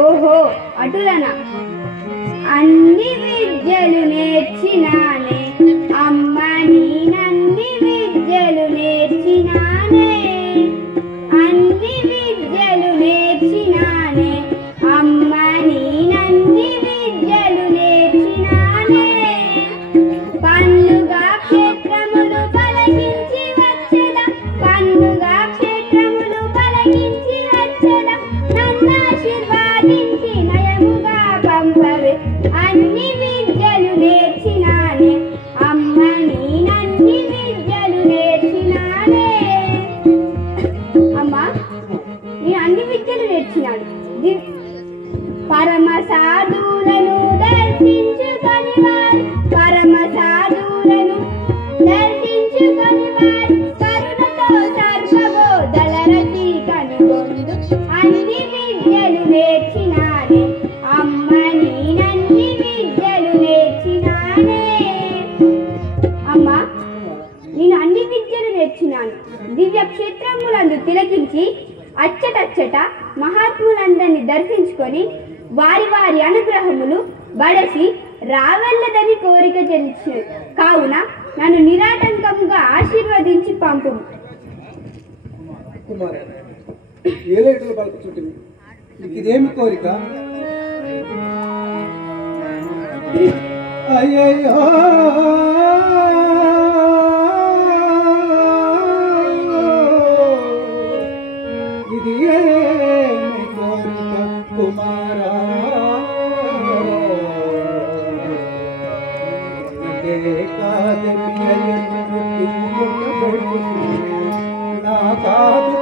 ఓహో అటులనా అన్ని విద్యలు నేర్చినానే అమ్మ నేనన్ని విద్యలు నేర్చినానే అన్ని విద్యలు నేర్చినానే అమ్మ నేనన్ని విద్యలు నేర్చినానే పన్నుగా క్షేత్రములు పలకించి వచ్చేద పన్నుగా క్షేత్రములు పలకించి వచ్చేద నన్ను ఆశీర్వాదించి నయముగా పంపవే అన్ని విద్యలు నేర్చినానే అమ్మ నేనన్ని విద్యలు నేర్చినానే అమ్మా నేను అన్ని విద్యలు నేర్చినాను పరమ సాధువులను దర్శించుకొని వారు పరమ సాధువులను దర్శించుకొని వారు కరుణతో సర్వబోధల రచి కనుగొందు అన్ని విద్యలు నేర్చినానే అమ్మ నేనన్ని విద్యలు నేర్చినానే అమ్మా నేను అన్ని విద్యలు నేర్చినాను దివ్య క్షేత్రములందు తిలకించి అచ్చటచ్చట మహాత్ములందరినీ దర్శించుకొని వారి వారి అనుగ్రహములు బడసి రావల్లదని కోరిక చెల్లించినది కావున నన్ను నిరాటంకముగా ఆశీర్వదించి పంపు ఇదేమి కోరిక అయ్యయ్యో ఇది ఏమి కోరిక కుమారా కాదు నా కాదు